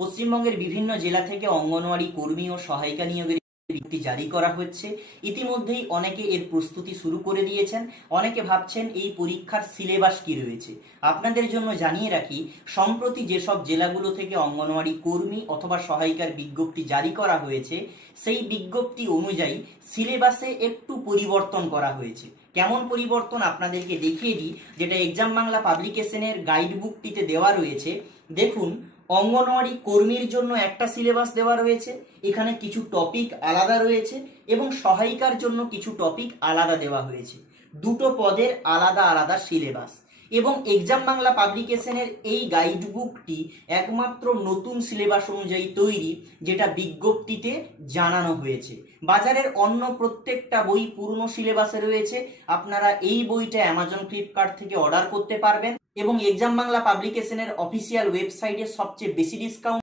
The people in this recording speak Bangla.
পশ্চিমবঙ্গের বিভিন্ন জেলা থেকে অঙ্গনওয়াড়ি কর্মী ও সহায়িকা নিয়োগের বিজ্ঞপ্তি জারি করা হচ্ছে। ইতিমধ্যেই অনেকে এর প্রস্তুতি শুরু করে দিয়েছেন। অনেকে ভাবছেন এই পরীক্ষার সিলেবাস কি রয়েছে। আপনাদের জন্য জানিয়ে রাখি, সম্প্রতি যেসব জেলাগুলো থেকে অঙ্গনওয়াড়ি কর্মী অথবা সহায়িকার বিজ্ঞপ্তি জারি করা হয়েছে, সেই বিজ্ঞপ্তি অনুযায়ী সিলেবাসে একটু পরিবর্তন করা হয়েছে। কেমন পরিবর্তন আপনাদেরকে দেখিয়ে দিই, যেটা এক্সাম বাংলা পাবলিকেশনের গাইড বুকটিতে দেওয়া রয়েছে। দেখুন, অঙ্গনওয়াড়ি কর্মীর জন্য একটা সিলেবাস দেওয়া রয়েছে, এখানে কিছু টপিক আলাদা রয়েছে, এবং সহায়িকার জন্য কিছু টপিক আলাদা দেওয়া হয়েছে। দুটো পদের আলাদা আলাদা সিলেবাস। এবং এক্সাম বাংলা পাবলিকেশনের এই গাইড বুকটি একমাত্র নতুন সিলেবাস অনুযায়ী তৈরি, যেটা বিজ্ঞপ্তিতে জানানো হয়েছে। বাজারের অন্য প্রত্যেকটা বই পুরনো সিলেবাসে রয়েছে। আপনারা এই বইটা অ্যামাজন, ফ্লিপকার্ট থেকে অর্ডার করতে পারবেন, এবং এক্সাম বাংলা পাবলিকেশনের অফিসিয়াল ওয়েবসাইটে সবচেয়ে বেশি ডিসকাউন্ট